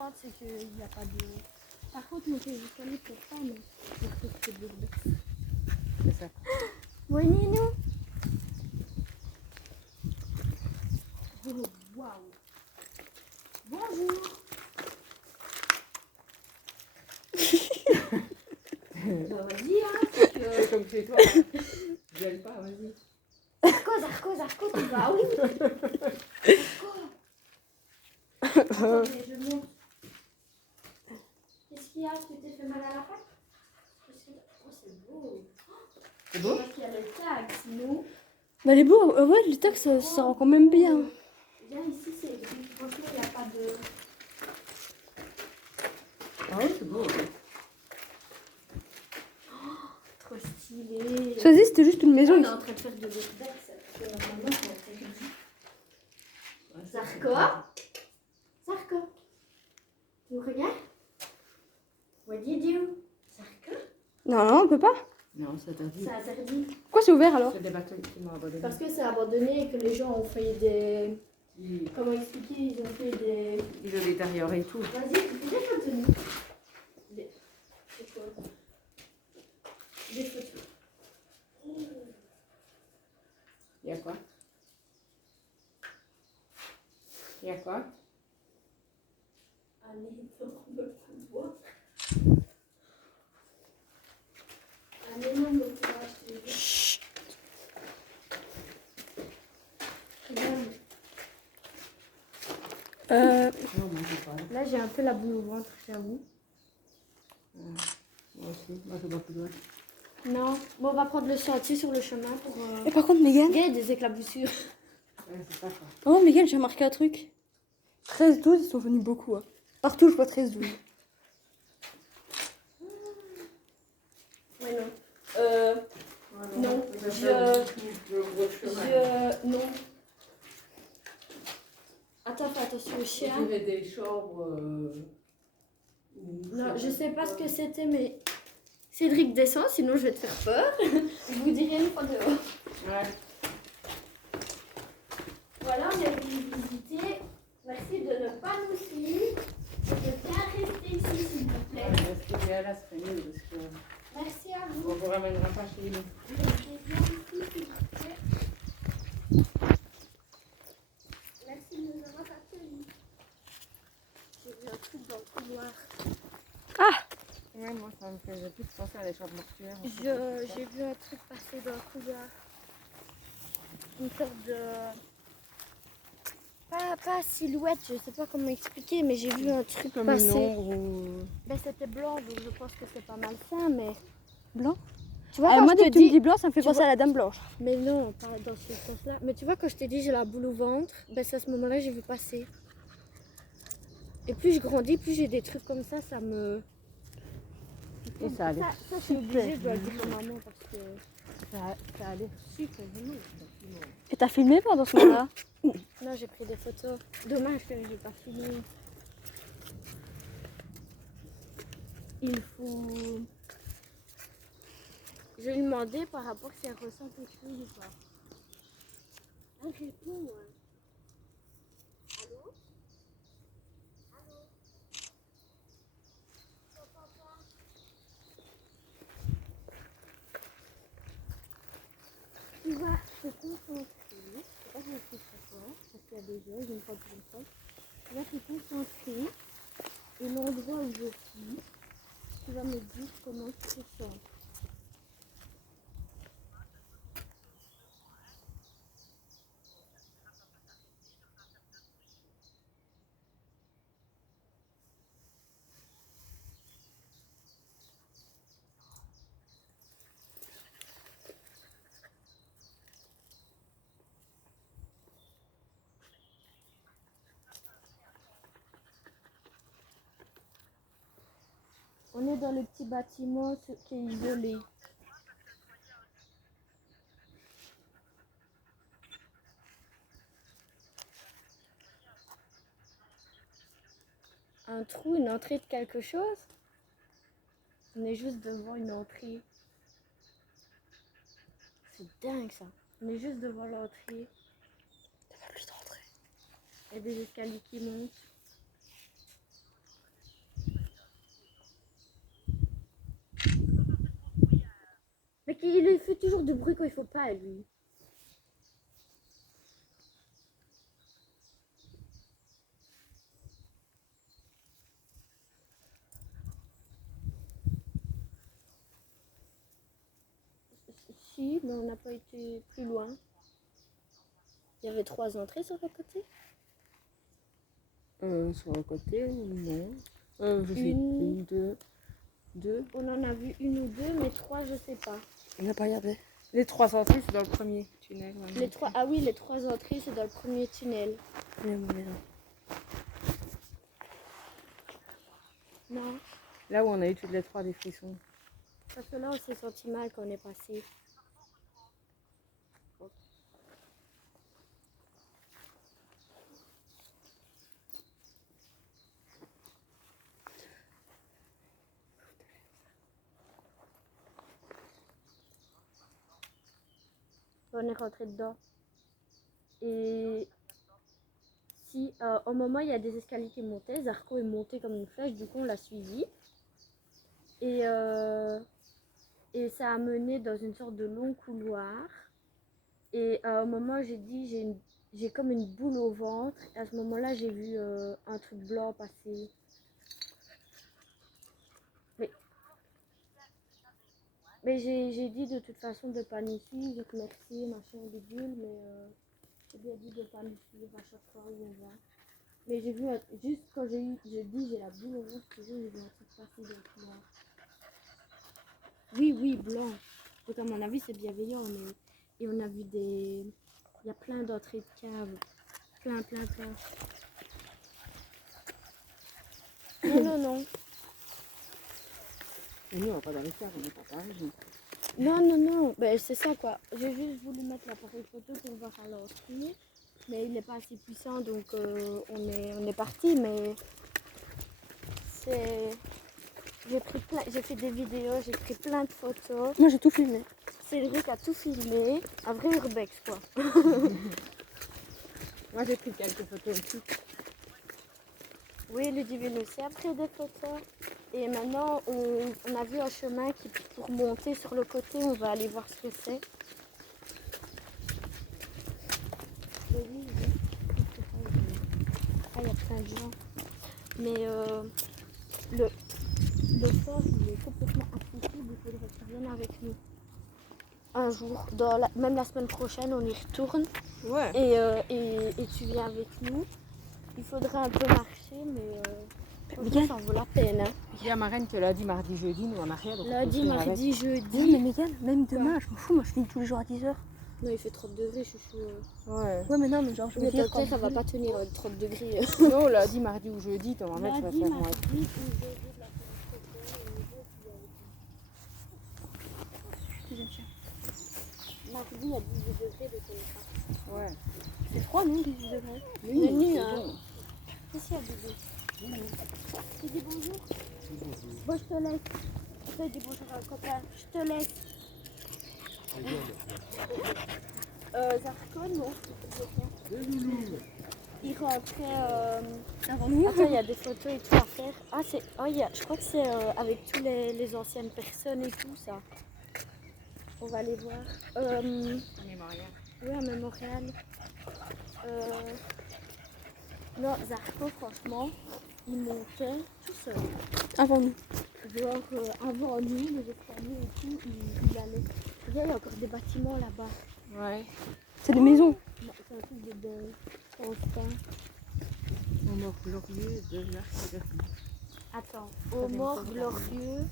C'est qu'il n'y a pas de... Par contre, mon téléphone pour ça, mais pour tout ce qui est lourd. C'est ça. Voyez-nous. Oh, waouh. Bonjour. Bah, vas-y, hein. C'est comme chez toi. Je viens pas, vas-y. Zarco, tu vas, oui. Zarco. Attendez, je monte. Qu'est-ce qu'il y a? Tu t'es fait mal à la patte? Oh, c'est beau. C'est beau? Parce qu'il y a le tag, sinon... Bah les beaux, ouais, le tac ça rend quand même bien. Viens ici, c'est... Franchement, il n'y a pas de... Ah oui, c'est beau. Trop stylé. Ça c'était juste une maison On est ici. en train de faire de l'urbex. Parce que normalement, c'est Zarco. Tu me regardes? What did you do? Zarco? Non, on peut pas. Non, c'est interdit. C'est interdit. Pourquoi c'est ouvert alors? C'est des bateaux qui m'ont abandonné. Parce que c'est abandonné et que les gens ont fait des... Ils Comment expliquer? Ils ont fait des... ont détérioré et tout. Vas-y, fais des photos. C'est quoi? Des photos. Il y a quoi? Il y a quoi? Un énorme pouvoir. Un énorme pouvoir, je te jure. Regarde. Non, moi je pas. Là, j'ai un peu la boule au ventre, j'avoue. Moi aussi. Moi je bois plus loin. Non. Bon, on va prendre le sentier sur le chemin pour... Et par contre, Mégane. Il y a des éclaboussures. Ouais, c'est ça quoi. Oh, Mégane, j'ai remarqué un truc. 13-12, ils sont venus beaucoup. Hein. Partout, je vois 13-12. Ouais, non. Voilà. Non. Non. Attends, fais attention au Il y chien. avait des chambres. Non, je sais pas ce que c'était, mais... Cédric, descend, sinon je vais te faire peur. Je vous dirai une fois dehors. Ouais. Voilà, on est venu visiter. Merci de ne pas nous suivre. Et de bien rester ici, s'il vous plaît. Restez bien là, c'est mieux parce que Merci à on vous. vous ramènera pas chez nous. Restez bien ici, s'il vous plaît. Merci de nous avoir accueillis. J'ai vu un truc dans le couloir. Ouais, moi ça me faisait plus penser à des chambres mortuaires. J'ai vu un truc passer dans le couloir. Une sorte de... Pas silhouette, je sais pas comment expliquer, mais j'ai vu un truc Comme passer. une ombre ou... Ben, c'était blanc, donc je pense que c'est pas mal ça, mais... Blanc. Tu vois, Ah, quand moi, je dès te que tu me dis... dis blanc, ça me fait tu penser vois- à la dame blanche. Mais non, pas dans ce sens-là. Mais tu vois, quand je t'ai dit j'ai la boule au ventre, ben c'est à ce moment-là que j'ai vu passer. Et plus je grandis, plus j'ai des trucs comme ça me... Et ça allait. Ça je suis obligée, je dois le dire à maman parce que... Ça allait super bien. Et t'as filmé pendant ce moment-là? Non, j'ai pris des photos. Dommage que j'ai pas filmé. Il faut... Je vais lui demander par rapport si elle ressent quelque chose ou pas. Elle répond, ouais. Allô? Allô? T'entends pas? Tu vas te concentrer. C'est pas que je suis très fort, parce qu'il y a des gens, ils n'ont pas de téléphone. Tu vas te concentrer. Et l'endroit où je suis, tu vas me dire comment tu te sens. On est dans le petit bâtiment qui est isolé. Un trou, une entrée de quelque chose? On est juste devant une entrée. C'est dingue ça. On est juste devant l'entrée. T'as pas plus de rentrer. Il y a des escaliers qui montent. qu'il fait toujours du bruit quand il faut pas, lui. Si, mais on n'a pas été plus loin. Il y avait 3 entrées sur le côté. Sur le côté, non. Je sais, Une. 2. On en a vu 1 ou 2, mais 3, je sais pas. On n'a pas regardé. Les 3 entrées, c'est dans le premier tunnel. Les 3, ah oui, les 3 entrées, c'est dans le premier tunnel. Oui, à mon maison. Non, Là où on a eu toutes les 3 des frissons. parce que là, on s'est senti mal quand on est passé. On est rentré dedans. Et si, au moment, il y a des escaliers qui montaient, Zarko est monté comme une flèche, du coup, on l'a suivi. Et ça a mené dans une sorte de long couloir. Et au moment, j'ai dit, j'ai comme une boule au ventre. Et à ce moment-là, j'ai vu un truc blanc passer. Mais j'ai dit de toute façon de pas nous suivre, merci, machin, bidule, mais j'ai bien dit de pas nous suivre à chaque fois où on va. Mais j'ai vu, juste quand j'ai dit j'ai la boule au ventre, j'ai vu un truc passer dans le couloir. Oui, blanc. Donc à mon avis, c'est bienveillant, mais... Et on a vu des... Il y a plein d'entrées de caves. Plein. Non. Et nous, on va pas dans les caves, on n'est pas pareil. Non. Ben, c'est ça, quoi. J'ai juste voulu mettre l'appareil photo pour voir à l'entrée. Mais il n'est pas assez puissant, donc on est parti. Mais c'est... J'ai fait des vidéos, j'ai pris plein de photos. Moi, j'ai tout filmé. Cédric a tout filmé. Un vrai urbex, quoi. Moi, j'ai pris quelques photos aussi. Oui, Ludivine aussi a pris des photos. Et maintenant, on a vu un chemin qui, pour monter sur le côté, on va aller voir ce que c'est. Ah, il y a plein de gens. Mais le fort, il est complètement accessible. Il faudrait que tu viennes avec nous. Un jour, même la semaine prochaine, on y retourne. Ouais. Et tu viens avec nous. Il faudrait un peu marcher, mais ça en vaut la peine. Hein. Il y a ma reine que lundi, mardi, jeudi, nous en arrière. Lundi, mardi, jeudi. Oui, mais Mégane, même demain, je m'en fous, moi je finis tous les jours à 10h. Non, il fait 30 degrés, chouchou. Ouais. Ouais, mais non, mais genre, je veux Mais dire. peut-être ça va pas tenir 30 degrés. Non, lundi, mardi ou jeudi, ton maman, tu vas Lundi, faire mardi moins. ou jeudi de la semaine prochaine, et le jour, mardi, il y a 18 degrés, donc on est pas. Ouais. C'est froid, non, 18 degrés. Mais nu, c'est hein. bon. Qu'est-ce qu'il y a, bébé? Tu dis bonjour? Bon, je te laisse. Je te dis bonjour à un copain. Je te laisse. Zarko, non. Il rentrait Avant nous. Attends, il y a des photos et tout à faire. Ah, c'est... Oh, je crois que c'est avec tous les anciennes personnes et tout, ça. On va aller voir. Un mémorial. Oui, un mémorial. Non, Zarko, franchement, il montait tout seul. Avant nous. Genre, avant nous, les escaliers et tout, il allait. Regarde, il y a encore des bâtiments là-bas. Ouais. C'est des maisons. Non, c'est un truc de dingue. Je pense pas. Au mort glorieux de l'artillerie. Attends, aux morts glorieux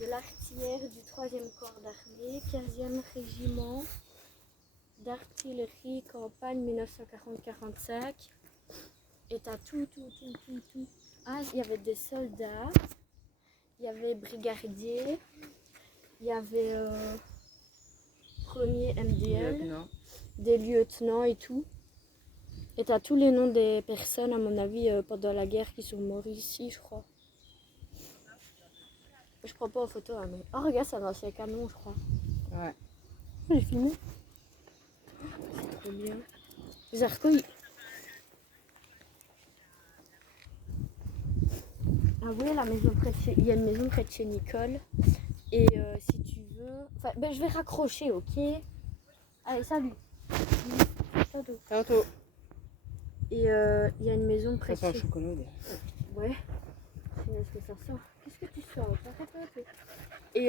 de l'artillère du 3e corps d'armée, 15e régiment d'artillerie, campagne 1940-45. Et t'as tout. Ah, il y avait des soldats, il y avait brigadier, il y avait premier MDL, Lieutenant. des lieutenants et tout. Et t'as tous les noms des personnes, à mon avis, pendant la guerre qui sont morts ici, je crois. Je prends pas en photo, hein, mais... Oh, regarde, c'est un ancien canon, je crois. Ouais. J'ai filmé. C'est trop bien. Zarko, il... Ah oui, la maison près de chez... il y a une maison près de chez Nicole. Et si tu veux, Enfin, ben, je vais raccrocher, ok? Allez, salut. Salut. Tantôt. Et il y a une maison près Ça de sent le chez... chocolat. Là. Ouais. Est-ce que ça sent? Qu'est-ce que tu sens? Arrête un peu. Et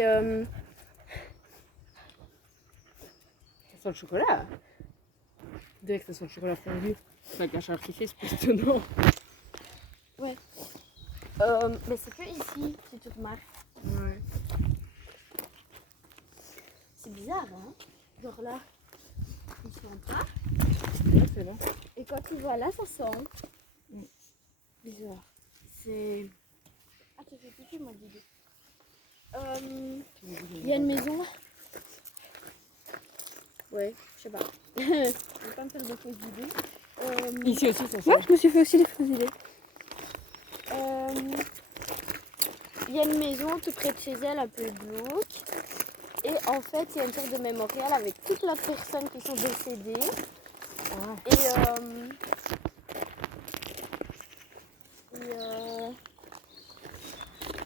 Ça sent le chocolat. Je dirais que ça sent le chocolat fondu. Ça cache l'artifice, c'est plus étonnant. mais c'est que ici, si tu remarques. Ouais. C'est bizarre, hein? Genre là, il sent pas. Ouais, c'est là. Et quand tu vois là, ça sent. Mm. Bizarre. C'est... Ah, tu fais pipi, moi, Didi. Il y a une maison. Ouais, je sais pas. Je vais pas me faire de fausses idées. Ici aussi, ça sent. Ouais, je me suis fait aussi des fausses idées. Il y a une maison tout près de chez elle, un peu glauque. Et en fait, il y a une sorte de mémorial avec toutes les personnes qui sont décédées. Ah.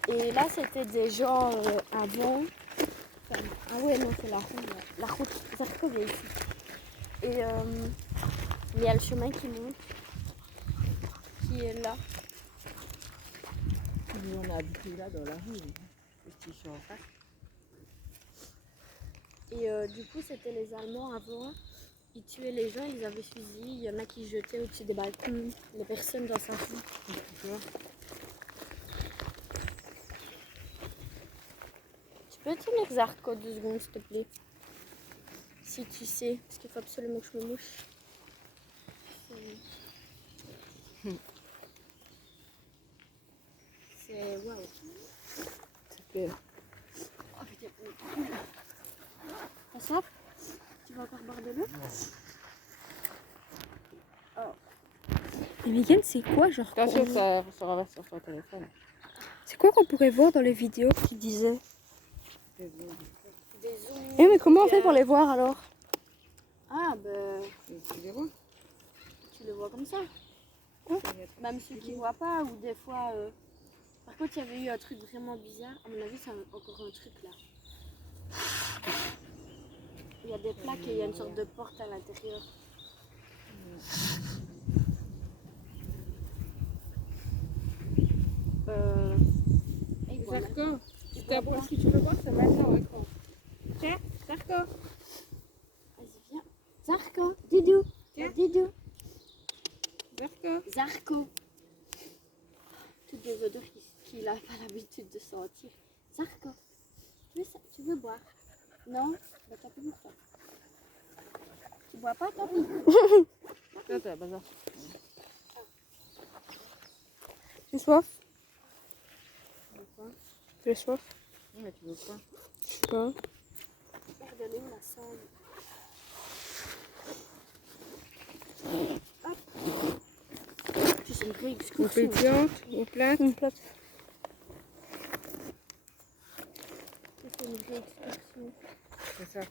Et là, c'était des gens avant. Enfin, ah ouais, non, c'est la route Zarkov est ici. Et il y a le chemin qui monte, qui est là. Nous, on a habité là dans la rue. Je suis en face. Et du coup, c'était les Allemands avant. Ils tuaient les gens, ils avaient fusil. Il y en a qui jetaient au-dessus des balcons les personnes dans sa rue. Tu peux tenir Zarko 2 secondes, s'il te plaît? Si tu sais, parce qu'il faut absolument que je me mouche. C'est waouh. Super. Oh putain. Ça sort? Tu vas encore boire de l'eau? Et Miguel, c'est quoi genre Attention, ça renverse sur ton téléphone. C'est quoi qu'on pourrait voir dans les vidéos qui disaient? Des ongles. Eh mais comment on fait pour les voir alors? Ah ben, Tu les vois? tu le vois comme ça. Même ceux qui ne voient pas, ou des fois... Par contre, il y avait eu un truc vraiment bizarre. À mon avis, c'est encore un truc là. Il y a des plaques et il y a une sorte de porte à l'intérieur. Et voilà. Zarko, si tu veux voir, c'est maintenant au écran. Tiens, Zarko. Vas-y, viens. Zarko, Didou. Tiens. Didou. Zarko. Zarko. Toutes des odeurs qu'il n'a pas l'habitude de sentir. Zarko, tu veux boire? Non? Bah t'as plus pour ça. Tu bois pas, tant pis. Là, t'as bazar. J'ai soif. Quoi? J'ai soif. Non, mais tu veux quoi? Je sais pas. Regardez où la salle. Hop. C'est une vraie Une excursion. pétillante, une plate. Une plate. C'est une vraie excursion. C'est ça.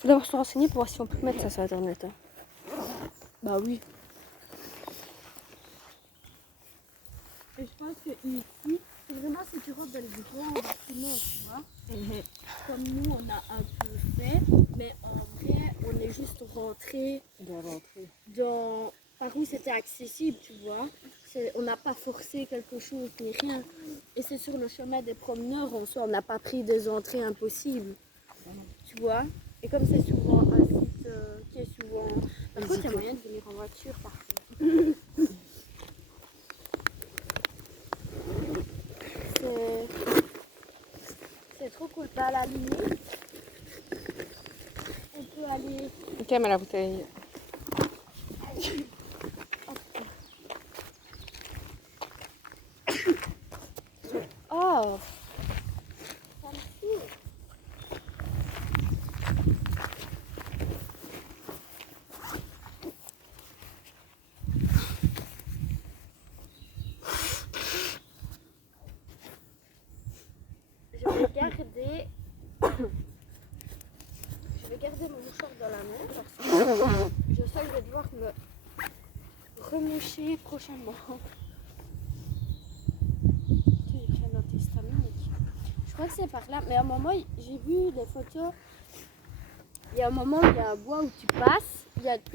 Faut d'abord se renseigner pour voir si on peut mettre ça sur internet. Hein. Bah oui. Et je pense que ici, c'est vraiment si tu rentres dans les grands bâtiments, tu vois. Comme nous, on a un peu fait, mais en vrai, on est juste rentré Dans l'entrée. dans par où c'était accessible, tu vois. On n'a pas forcé quelque chose ni rien. Et c'est sur le chemin des promeneurs en soi, on n'a pas pris des entrées impossibles, tu vois. Et comme c'est souvent un site qui est souvent... Par contre, il y a moyen de venir en voiture, par contre. C'est trop cool. Bah, à la limite, on peut aller... Ok, mais la bouteille. Oh, ça me saoule. Je vais garder mon mouchoir dans la main parce que je sais que je vais devoir me remoucher prochainement. Tu écris un testament. crois que c'est par là. Mais à un moment, j'ai vu des photos. Il y a un moment, il y a un bois où tu passes. Il y a